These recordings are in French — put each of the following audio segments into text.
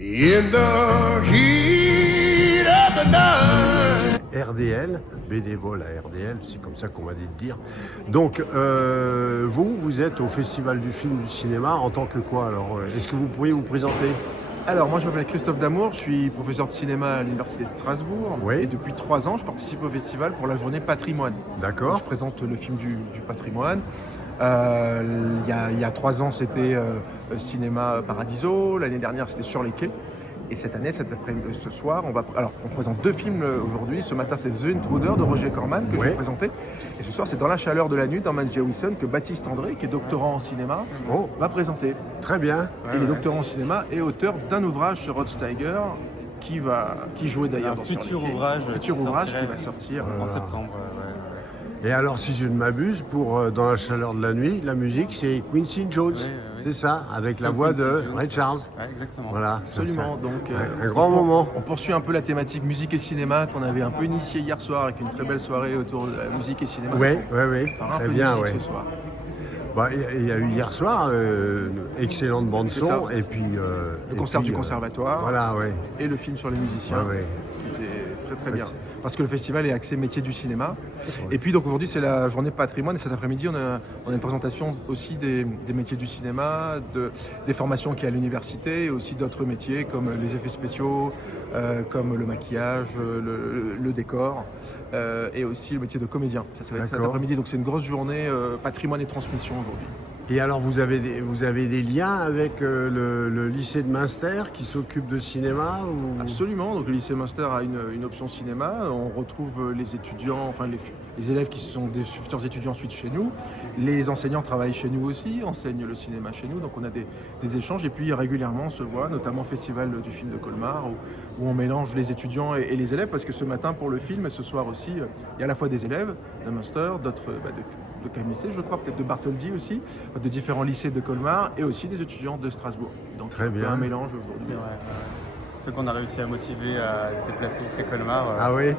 In the heat of the night. RDL, bénévole à RDL, c'est comme ça qu'on m'a dit de dire. Donc, vous êtes au Festival du film du cinéma en tant que quoi? Alors, est-ce que vous pourriez vous présenter? Alors, moi je m'appelle Christophe Damour, je suis professeur de cinéma à l'Université de Strasbourg. Oui. Et depuis 3 ans, je participe au festival pour la journée patrimoine. D'accord. Je présente le film du patrimoine. Il y a 3 ans, c'était Cinéma Paradiso. L'année dernière, c'était Sur les quais. Et cette année, ce soir, on présente 2 films aujourd'hui. Ce matin, c'est The Intruder de Roger Corman que je vais présenter. Et ce soir, c'est Dans la chaleur de la nuit d'Armand Jewison que Baptiste André, qui est doctorant en cinéma, va présenter. Très bien. Il est doctorant en cinéma et auteur d'un ouvrage sur Rod Steiger qui jouait d'ailleurs dans futur Sur les quais. ouvrage Ouvrage qui va sortir en septembre. Et alors, si je ne m'abuse, pour Dans la chaleur de la nuit, la musique, c'est Quincy Jones. Oui. C'est ça, avec la voix de Ray Charles. Ouais, exactement. Voilà, Absolument. Donc, un grand moment. On poursuit un peu la thématique musique et cinéma qu'on avait un peu initiée hier soir avec une très belle soirée autour de la musique et cinéma. Oui, Donc, on oui, parlera un très peu de bien, musique oui. ce soir. Bah, il y a eu hier soir une excellente bande C'est son ça. et puis Le concert du conservatoire voilà, oui. et le film sur les musiciens. Ouais, ouais. Qui était très très bien. c'est- Parce que le festival est axé métier du cinéma. Et puis donc aujourd'hui c'est la journée patrimoine et cet après-midi on a une présentation aussi des métiers du cinéma, des formations qu'il y a à l'université et aussi d'autres métiers comme les effets spéciaux, comme le maquillage, le décor et aussi le métier de comédien. Ça va être cet D'accord. après-midi, donc c'est une grosse journée patrimoine et transmission aujourd'hui. Et alors vous avez des liens avec le lycée de Münster qui s'occupe de cinéma ou... Absolument, donc le lycée Münster a une option cinéma, on retrouve les étudiants, enfin les élèves qui sont des futurs étudiants ensuite chez nous, les enseignants travaillent chez nous aussi, enseignent le cinéma chez nous, donc on a des échanges et puis régulièrement on se voit, notamment au festival du film de Colmar où on mélange les étudiants et les élèves parce que ce matin pour le film et ce soir aussi, il y a à la fois des élèves de Münster, d'autres de KMC, je crois, peut-être de Bartholdi aussi, de différents lycées de Colmar et aussi des étudiants de Strasbourg. Donc Très bien. un mélange C'est aujourd'hui. vrai. Ceux qu'on a réussi à motiver à se déplacer jusqu'à Colmar. Ah oui. Ouais.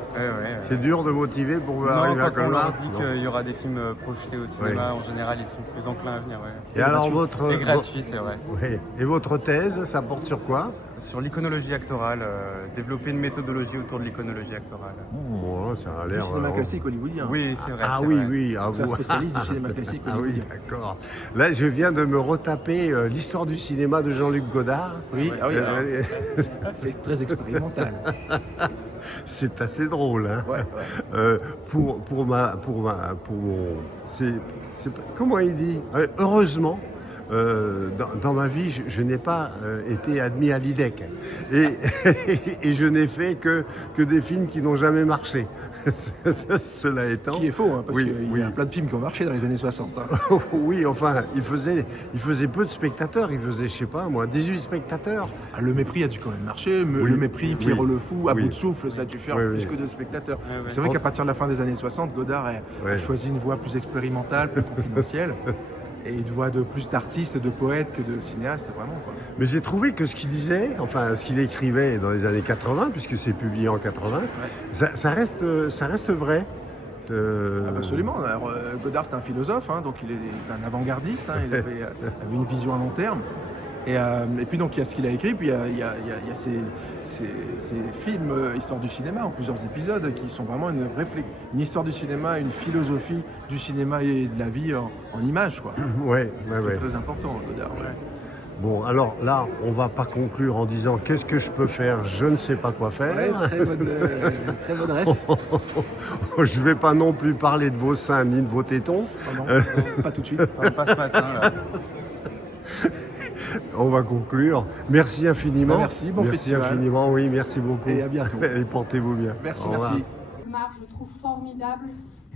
C'est dur de motiver pour Non, arriver à quand on Colmar. leur dit Non. qu'il y aura des films projetés au cinéma, en général, ils sont plus enclins à venir. Ouais. Et alors votre Et gratuit, c'est vrai. Ouais. Et votre thèse, ça porte sur quoi? Sur l'iconologie actorale, développer une méthodologie autour de l'iconologie actorale. Oh, ça a Du l'air. cinéma classique hollywoodien. Oui, c'est vrai. Ah c'est oui, vrai. oui, ah, C'est un vous- spécialiste du cinéma classique Ah oui, hollywoodien. d'accord. Là, je viens de me retaper l'histoire du cinéma de Jean-Luc Godard. Oui, ah oui, alors, Euh, c'est très expérimental. C'est assez drôle, hein. Ouais. Pour mon, comment il dit? Heureusement. Dans ma vie, je n'ai pas été admis à l'IDEC et je n'ai fait que des films qui n'ont jamais marché. Cela étant, Ce qui est faux, hein, parce oui, qu'il oui. y a plein de films qui ont marché dans les années 60. Hein. Oui, enfin, il faisait peu de spectateurs. Il faisait, je sais pas moi, 18 spectateurs. Ah, le mépris a dû quand même marcher. Oui, Le mépris, Pierrot oui, le Fou, à oui. bout de souffle, ça a dû faire Oui, plus oui. que de spectateurs. ouais. C'est vrai qu'à partir de la fin des années 60, Godard a Ouais. choisi une voie plus expérimentale, plus confidentielle. Et une voie de plus d'artistes, de poètes que de cinéastes, vraiment. Quoi. Mais j'ai trouvé que ce qu'il disait, enfin ce qu'il écrivait dans les années 80, puisque c'est publié en 80, ça reste vrai. Absolument. Alors, Godard, c'est un philosophe, hein, donc c'est un avant-gardiste. Hein, il avait une vision à long terme. Et puis donc il y a ce qu'il a écrit, puis il y a ces films Histoire du cinéma en plusieurs épisodes qui sont vraiment une histoire du cinéma, une philosophie du cinéma et de la vie en images, quoi. Ouais. C'est très important, Godard. Ouais. Bon, alors là, on va pas conclure en disant qu'est-ce que je peux faire, je ne sais pas quoi faire. Ouais, très bonne ref. Je vais pas non plus parler de vos seins ni de vos tétons. Oh non, pas tout de suite. Enfin, pas ce matin, là. On va conclure. Merci infiniment. Merci, bon merci festival. infiniment, oui, merci beaucoup. Et à bientôt. Et portez-vous bien. Merci, Au revoir. merci. Marc, je trouve formidable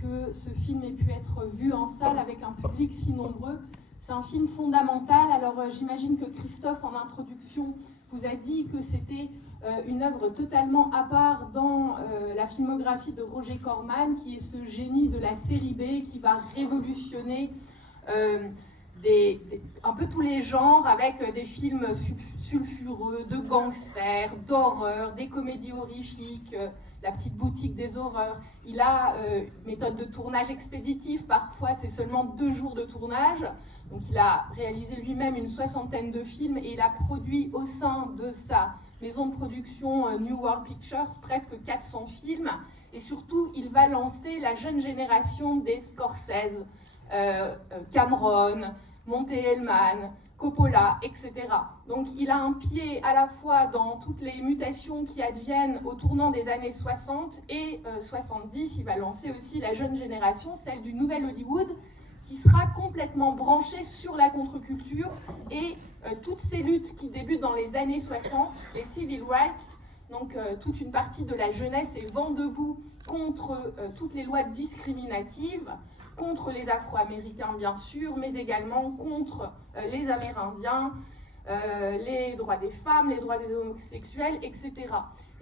que ce film ait pu être vu en salle avec un public si nombreux. C'est un film fondamental. Alors j'imagine que Christophe, en introduction, vous a dit que c'était une œuvre totalement à part dans la filmographie de Roger Corman, qui est ce génie de la série B qui va révolutionner un peu tous les genres avec des films sulfureux, de gangsters, d'horreur, des comédies horrifiques. la petite boutique des horreurs. Il a méthode de tournage expéditif, parfois c'est seulement 2 jours de tournage. Donc il a réalisé lui-même une 60aine de films et il a produit au sein de sa maison de production New World Pictures presque 400 films. Et surtout, il va lancer la jeune génération des Scorsese, Cameron, Monte-Hellman, Coppola, etc. Donc il a un pied à la fois dans toutes les mutations qui adviennent au tournant des années 60 et 70. Il va lancer aussi la jeune génération, celle du nouvel Hollywood, qui sera complètement branchée sur la contre-culture et toutes ces luttes qui débutent dans les années 60, les civil rights, donc toute une partie de la jeunesse est vent debout contre toutes les lois discriminatives, contre les Afro-Américains bien sûr, mais également contre les Amérindiens, les droits des femmes, les droits des homosexuels, etc.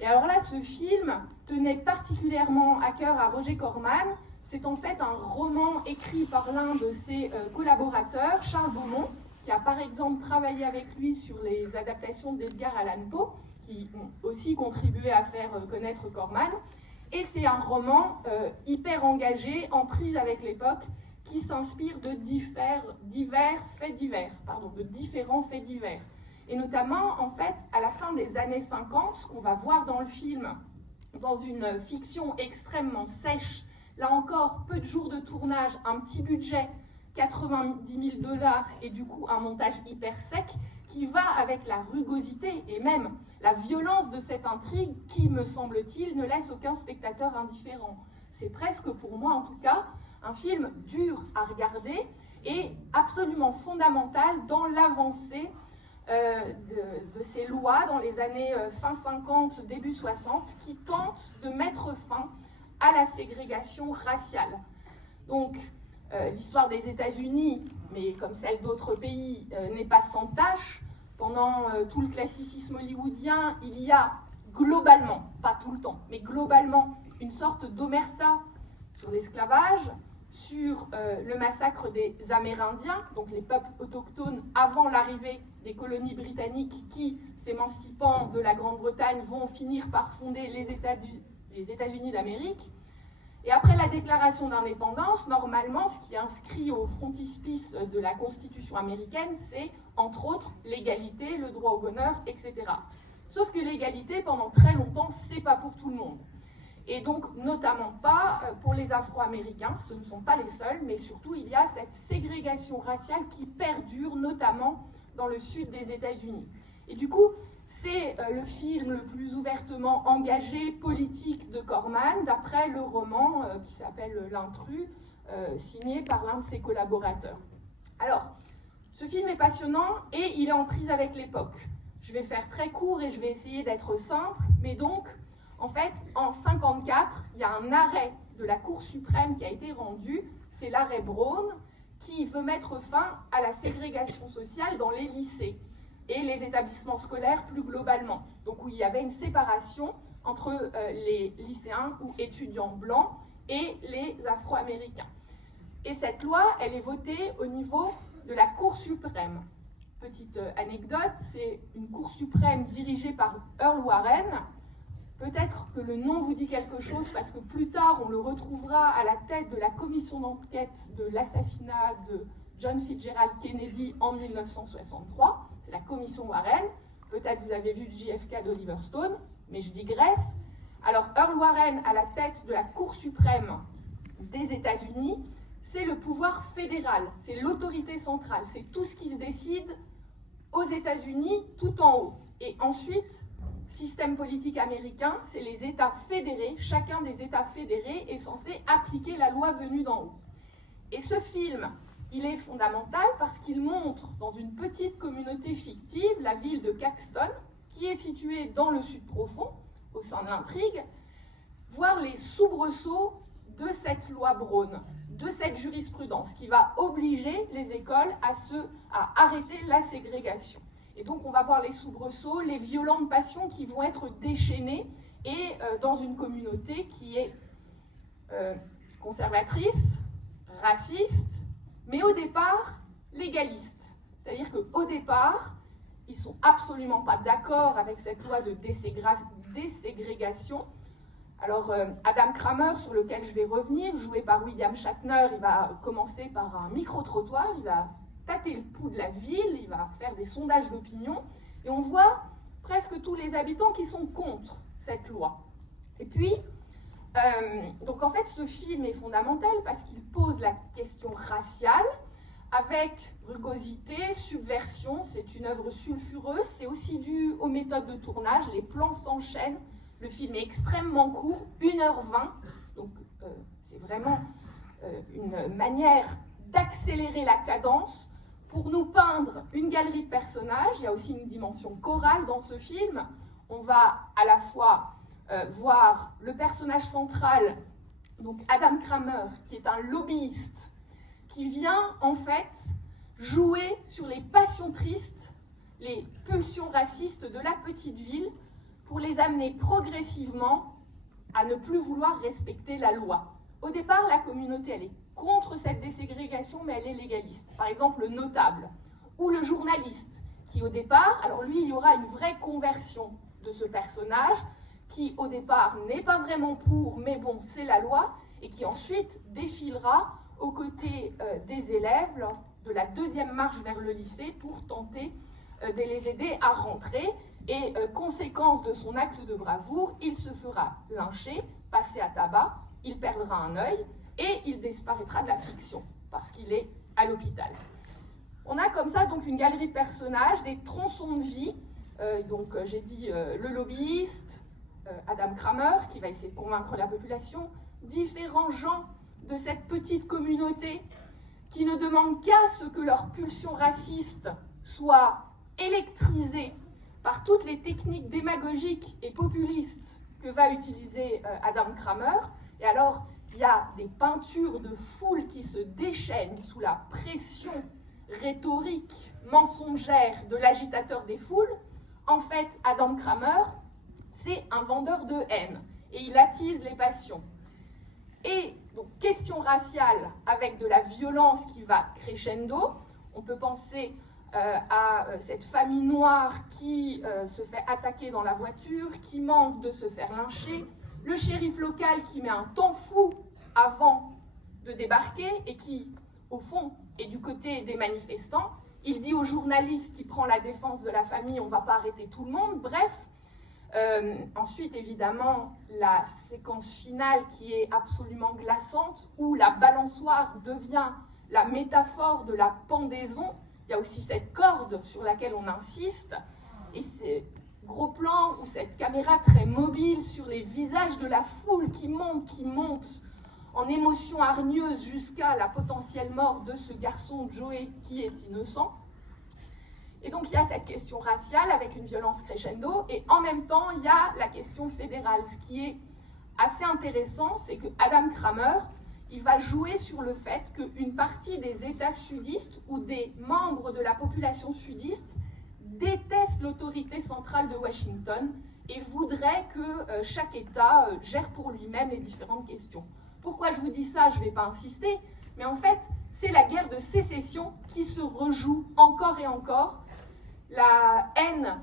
Et alors là, ce film tenait particulièrement à cœur à Roger Corman. C'est en fait un roman écrit par l'un de ses collaborateurs, Charles Beaumont, qui a par exemple travaillé avec lui sur les adaptations d'Edgar Allan Poe, qui ont aussi contribué à faire connaître Corman. Et c'est un roman hyper engagé, en prise avec l'époque, qui s'inspire de différents faits divers. Et notamment, en fait, à la fin des années 50, ce qu'on va voir dans le film, dans une fiction extrêmement sèche, là encore, peu de jours de tournage, un petit budget, 90 000 $ et du coup un montage hyper sec, qui va avec la rugosité et même la violence de cette intrigue qui, me semble-t-il, ne laisse aucun spectateur indifférent. C'est presque, pour moi en tout cas, un film dur à regarder et absolument fondamental dans l'avancée de ces lois dans les années fin 50, début 60, qui tentent de mettre fin à la ségrégation raciale. Donc, l'histoire des États-Unis, mais comme celle d'autres pays, n'est pas sans tâche. Pendant tout le classicisme hollywoodien, il y a globalement, pas tout le temps, mais globalement, une sorte d'omerta sur l'esclavage, sur le massacre des Amérindiens, donc les peuples autochtones avant l'arrivée des colonies britanniques qui, s'émancipant de la Grande-Bretagne, vont finir par fonder les États-Unis d'Amérique. Et après la déclaration d'indépendance, normalement, ce qui est inscrit au frontispice de la Constitution américaine, c'est, entre autres, l'égalité, le droit au bonheur, etc. Sauf que l'égalité, pendant très longtemps, c'est pas pour tout le monde. Et donc, notamment pas pour les Afro-Américains, ce ne sont pas les seuls, mais surtout, il y a cette ségrégation raciale qui perdure, notamment dans le sud des États-Unis. Et du coup, c'est le film le plus ouvertement engagé politique de Corman, d'après le roman qui s'appelle L'Intrus, signé par l'un de ses collaborateurs. Alors, ce film est passionnant et il est en prise avec l'époque. Je vais faire très court et je vais essayer d'être simple, mais donc, en fait, en 1954, il y a un arrêt de la Cour suprême qui a été rendu, c'est l'arrêt Brown, qui veut mettre fin à la ségrégation sociale dans les lycées et les établissements scolaires plus globalement. Donc où il y avait une séparation entre les lycéens ou étudiants blancs et les Afro-Américains. Et cette loi, elle est votée au niveau de la Cour suprême. Petite anecdote, c'est une Cour suprême dirigée par Earl Warren. Peut-être que le nom vous dit quelque chose parce que plus tard, on le retrouvera à la tête de la commission d'enquête de l'assassinat de John Fitzgerald Kennedy en 1963. C'est la commission Warren. Peut-être vous avez vu le JFK d'Oliver Stone, mais je digresse. Alors, Earl Warren, à la tête de la Cour suprême des États-Unis, c'est le pouvoir fédéral, c'est l'autorité centrale, c'est tout ce qui se décide aux États-Unis tout en haut. Et ensuite, système politique américain, c'est les États fédérés. Chacun des États fédérés est censé appliquer la loi venue d'en haut. Et ce film, il est fondamental parce qu'il montre dans une petite communauté fictive, la ville de Caxton, qui est située dans le sud profond, au sein de l'intrigue, voir les soubresauts de cette loi Brown, de cette jurisprudence qui va obliger les écoles à arrêter la ségrégation. Et donc on va voir les soubresauts, les violentes passions qui vont être déchaînées et dans une communauté qui est conservatrice, raciste, mais au départ légaliste. C'est-à-dire qu'au départ, ils ne sont absolument pas d'accord avec cette loi de déségrégation. Alors, Adam Kramer, sur lequel je vais revenir, joué par William Shatner, il va commencer par un micro-trottoir, il va tâter le pouls de la ville, il va faire des sondages d'opinion, et on voit presque tous les habitants qui sont contre cette loi. Et puis, donc en fait, ce film est fondamental parce qu'il pose la question raciale avec rugosité, subversion. C'est une œuvre sulfureuse, c'est aussi dû aux méthodes de tournage, les plans s'enchaînent, le film est extrêmement court, 1h20, donc c'est vraiment une manière d'accélérer la cadence pour nous peindre une galerie de personnages. Il y a aussi une dimension chorale dans ce film. On va à la fois voir le personnage central, donc Adam Kramer, qui est un lobbyiste, qui vient en fait jouer sur les passions tristes, les pulsions racistes de la petite ville, pour les amener progressivement à ne plus vouloir respecter la loi. Au départ, la communauté, elle est contre cette déségrégation, mais elle est légaliste. Par exemple, le notable ou le journaliste, qui au départ, alors lui, il y aura une vraie conversion de ce personnage, qui au départ n'est pas vraiment pour, mais bon, c'est la loi, et qui ensuite défilera aux côtés des élèves lors de la deuxième marche vers le lycée pour tenter de les aider à rentrer. Et conséquence de son acte de bravoure, il se fera lyncher, passer à tabac, il perdra un œil et il disparaîtra de la fiction parce qu'il est à l'hôpital. On a comme ça donc une galerie de personnages, des tronçons de vie. J'ai dit le lobbyiste, Adam Kramer, qui va essayer de convaincre la population, différents gens de cette petite communauté qui ne demandent qu'à ce que leur pulsion raciste soit électrisée par toutes les techniques démagogiques et populistes que va utiliser Adam Kramer. Et alors, il y a des peintures de foule qui se déchaînent sous la pression rhétorique mensongère de l'agitateur des foules. En fait, Adam Kramer, c'est un vendeur de haine et il attise les passions. Et donc, question raciale avec de la violence qui va crescendo. On peut penser à cette famille noire qui se fait attaquer dans la voiture, qui manque de se faire lyncher, le shérif local qui met un temps fou avant de débarquer et qui, au fond, est du côté des manifestants. Il dit au journaliste qui prend la défense de la famille, on ne va pas arrêter tout le monde, bref. Ensuite, évidemment, la séquence finale qui est absolument glaçante, où la balançoire devient la métaphore de la pendaison. Il y a aussi cette corde sur laquelle on insiste, et ces gros plans où cette caméra très mobile sur les visages de la foule qui monte en émotion hargneuse jusqu'à la potentielle mort de ce garçon Joey qui est innocent. Et donc il y a cette question raciale avec une violence crescendo, et en même temps il y a la question fédérale. Ce qui est assez intéressant, c'est que Adam Kramer, il va jouer sur le fait qu'une partie des États sudistes ou des membres de la population sudiste détestent l'autorité centrale de Washington et voudraient que chaque État gère pour lui-même les différentes questions. Pourquoi je vous dis ça? Je ne vais pas insister, mais en fait, c'est la guerre de sécession qui se rejoue encore et encore. La haine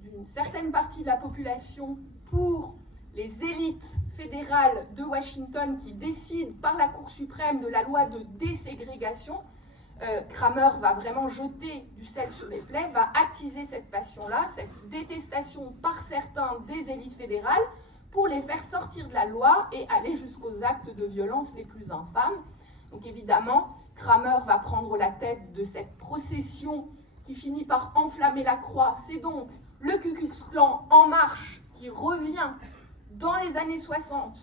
d'une certaine partie de la population pour les élites fédérales de Washington qui décident par la Cour suprême de la loi de déségrégation. Kramer va vraiment jeter du sel sur les plaies, va attiser cette passion-là, cette détestation par certains des élites fédérales pour les faire sortir de la loi et aller jusqu'aux actes de violence les plus infâmes. Donc évidemment, Kramer va prendre la tête de cette procession qui finit par enflammer la croix. C'est donc le Ku Klux Klan en marche qui revient dans les années 60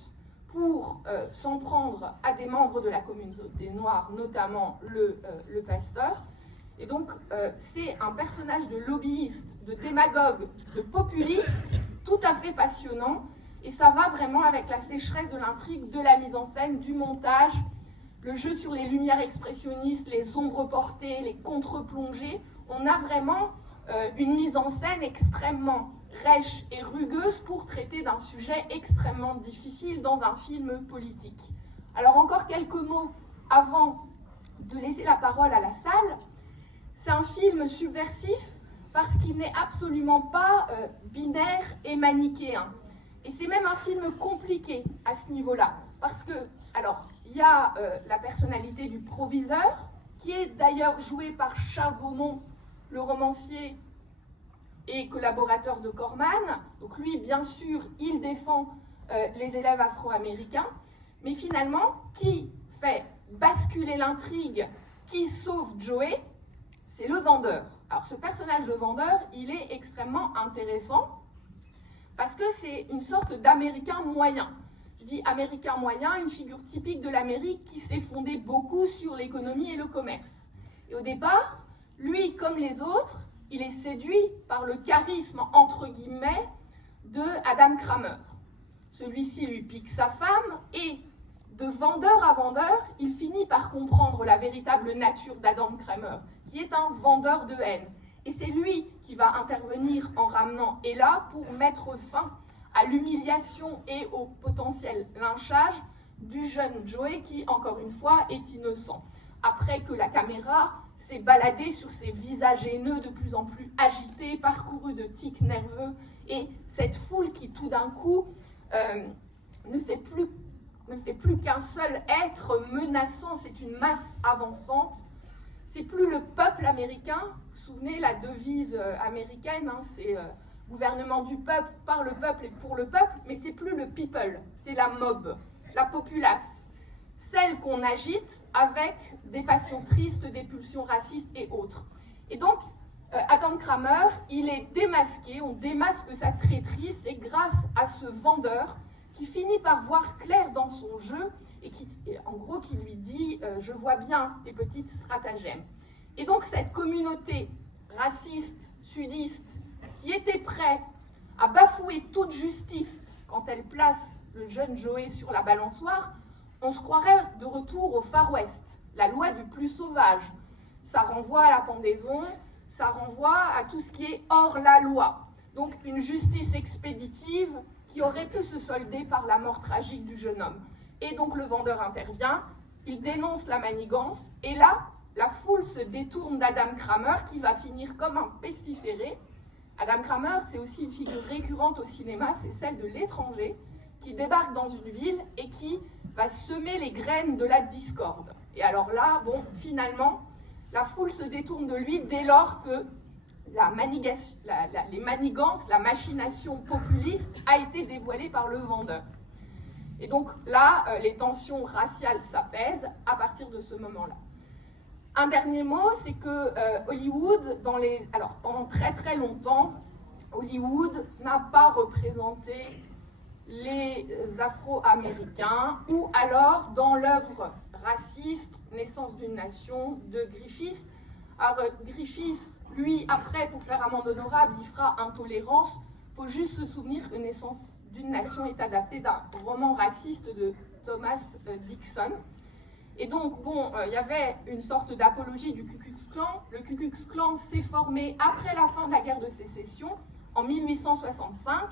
pour s'en prendre à des membres de la communauté noire, notamment le pasteur. Et donc, c'est un personnage de lobbyiste, de démagogue, de populiste, tout à fait passionnant. Et ça va vraiment avec la sécheresse de l'intrigue, de la mise en scène, du montage, le jeu sur les lumières expressionnistes, les ombres portées, les contre-plongées. On a vraiment une mise en scène extrêmement rêche et rugueuse pour traiter d'un sujet extrêmement difficile dans un film politique. Alors encore quelques mots avant de laisser la parole à la salle. C'est un film subversif parce qu'il n'est absolument pas binaire et manichéen. Et Et c'est même un film compliqué à ce niveau-là, parce que, alors, il y a la personnalité du proviseur, qui est d'ailleurs joué par Charles Beaumont, le romancier et collaborateur de Corman. Donc lui, bien sûr, il défend les élèves afro-américains, mais finalement, qui fait basculer l'intrigue, qui sauve Joey, c'est le vendeur. Alors ce personnage de vendeur, il est extrêmement intéressant, parce que c'est une sorte d'Américain moyen. Je dis Américain moyen, une figure typique de l'Amérique qui s'est fondée beaucoup sur l'économie et le commerce. Et au départ, lui, comme les autres, il est séduit par le charisme, entre guillemets, de Adam Kramer. Celui-ci lui pique sa femme et, de vendeur à vendeur, il finit par comprendre la véritable nature d'Adam Kramer, qui est un vendeur de haine. Et c'est lui qui va intervenir en ramenant Ella pour mettre fin à l'humiliation et au potentiel lynchage du jeune Joey qui, encore une fois, est innocent. Après que la caméra s'est baladée sur ces visages haineux de plus en plus agités, parcourus de tics nerveux, et cette foule qui, tout d'un coup, ne fait plus qu'un seul être menaçant, c'est une masse avançante. C'est plus le peuple américain. Vous vous souvenez, la devise américaine, hein, c'est gouvernement du peuple, par le peuple et pour le peuple, mais c'est plus le people, c'est la mob, la populace, celle qu'on agite avec des passions tristes, des pulsions racistes et autres. Et donc, Adam Kramer, il est démasqué, on démasque sa traîtrise, et grâce à ce vendeur qui finit par voir clair dans son jeu et en gros qui lui dit je vois bien tes petites stratagèmes. Et donc cette communauté raciste, sudiste, qui était prête à bafouer toute justice quand elle place le jeune Joey sur la balançoire, on se croirait de retour au Far West, la loi du plus sauvage. Ça renvoie à la pendaison, ça renvoie à tout ce qui est hors la loi. Donc une justice expéditive qui aurait pu se solder par la mort tragique du jeune homme. Et donc le vendeur intervient, il dénonce la manigance, et là, la foule se détourne d'Adam Kramer qui va finir comme un pestiféré. Adam Kramer, c'est aussi une figure récurrente au cinéma, c'est celle de l'étranger qui débarque dans une ville et qui va semer les graines de la discorde. Et alors là, bon, finalement, la foule se détourne de lui dès lors que les manigances, la machination populiste a été dévoilée par le vendeur. Et donc là, les tensions raciales s'apaisent à partir de ce moment-là. Un dernier mot, c'est que Hollywood, pendant très très longtemps, Hollywood n'a pas représenté les Afro-Américains, ou alors dans l'œuvre raciste Naissance d'une nation de Griffith. Alors Griffith, lui, après, pour faire amende honorable, il fera Intolérance. Il faut juste se souvenir que Naissance d'une nation est adapté d'un roman raciste de Thomas Dixon. Et donc, bon, il y avait une sorte d'apologie du Ku Klux Klan. Le Ku Klux Klan s'est formé après la fin de la guerre de sécession, en 1865.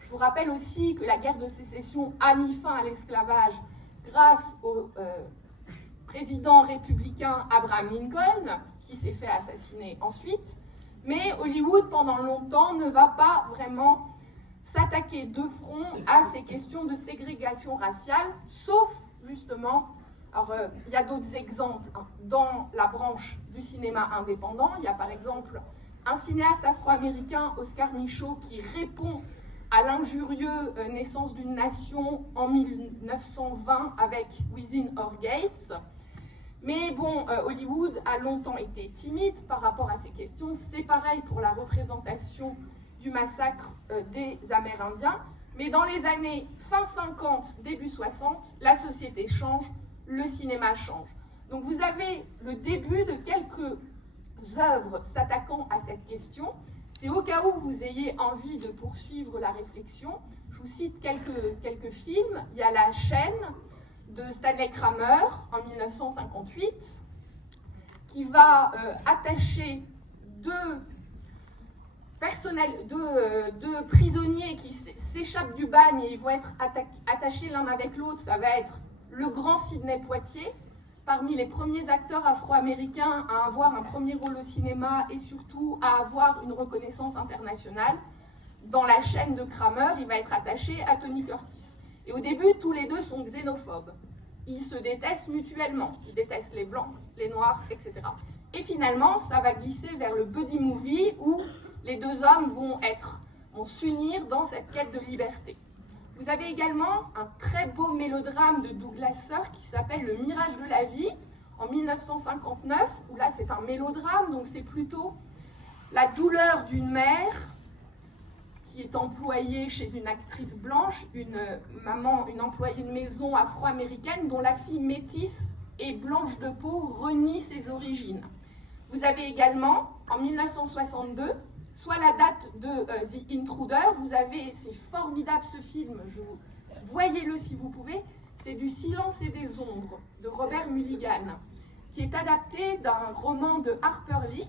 Je vous rappelle aussi que la guerre de sécession a mis fin à l'esclavage grâce au président républicain Abraham Lincoln, qui s'est fait assassiner ensuite. Mais Hollywood, pendant longtemps, ne va pas vraiment s'attaquer de front à ces questions de ségrégation raciale, sauf justement, alors il y a d'autres exemples dans la branche du cinéma indépendant. Il y a par exemple un cinéaste afro-américain, Oscar Micheaux, qui répond à l'injurieux Naissance d'une nation en 1920 avec Within Our Gates. Mais bon, Hollywood a longtemps été timide par rapport à ces questions. C'est pareil pour la représentation du massacre des Amérindiens. Mais dans les années fin 50, début 60, la société change, le cinéma change. Donc vous avez le début de quelques œuvres s'attaquant à cette question. C'est au cas où vous ayez envie de poursuivre la réflexion. Je vous cite quelques films. Il y a La chaîne de Stanley Kramer en 1958, qui va attacher deux prisonniers qui s'échappent du bagne et ils vont être attachés l'un avec l'autre. Ça va être le grand Sidney Poitier, parmi les premiers acteurs afro-américains à avoir un premier rôle au cinéma et surtout à avoir une reconnaissance internationale. dans la chaîne de Kramer, il va être attaché à Tony Curtis. Et au début, tous les deux sont xénophobes. Ils se détestent mutuellement. Ils détestent les blancs, les noirs, etc. Et finalement, ça va glisser vers le buddy movie où les deux hommes vont s'unir dans cette quête de liberté. Vous avez également un très beau mélodrame de Douglas Sirk qui s'appelle Le Mirage de la vie, en 1959, où là c'est un mélodrame, donc c'est plutôt la douleur d'une mère qui est employée chez une actrice blanche, une employée de maison afro-américaine dont la fille métisse et blanche de peau renie ses origines. Vous avez également, en 1962, soit la date de The Intruder, vous avez, c'est formidable ce film, voyez-le si vous pouvez, c'est Du silence et des ombres de Robert Mulligan, qui est adapté d'un roman de Harper Lee,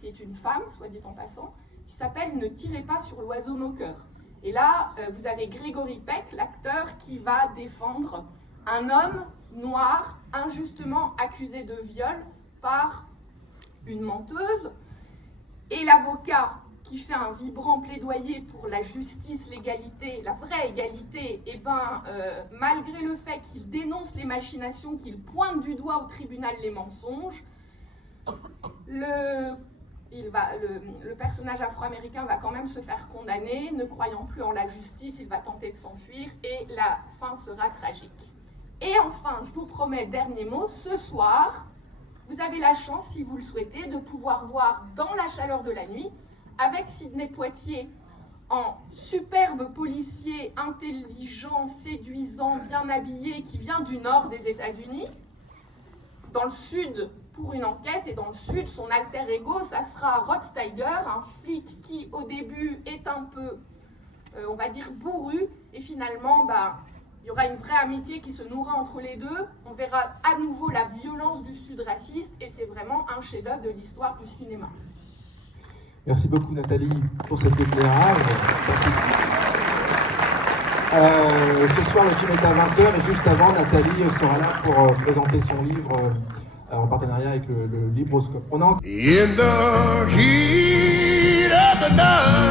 qui est une femme, soit dit en passant, qui s'appelle Ne tirez pas sur l'oiseau moqueur. Et là, vous avez Gregory Peck, l'acteur, qui va défendre un homme noir injustement accusé de viol par une menteuse, et l'avocat qui fait un vibrant plaidoyer pour la justice, l'égalité, la vraie égalité, et malgré le fait qu'il dénonce les machinations, qu'il pointe du doigt au tribunal les mensonges, le personnage afro-américain va quand même se faire condamner, ne croyant plus en la justice, il va tenter de s'enfuir, et la fin sera tragique. Et enfin, je vous promets, dernier mot, ce soir, vous avez la chance, si vous le souhaitez, de pouvoir voir Dans la chaleur de la nuit, avec Sidney Poitier en superbe policier, intelligent, séduisant, bien habillé, qui vient du nord des États-Unis, dans le sud pour une enquête, et dans le sud, son alter ego, ça sera Rod Steiger, un flic qui au début est un peu, on va dire, bourru, et finalement, il y aura une vraie amitié qui se nourra entre les deux. On verra à nouveau la violence du sud raciste, et c'est vraiment un chef-d'œuvre de l'histoire du cinéma. Merci beaucoup Nathalie pour cet éclairage. Ce soir le film est à 20h et juste avant Nathalie sera là pour présenter son livre en partenariat avec le Libroscope. In the heat of the night.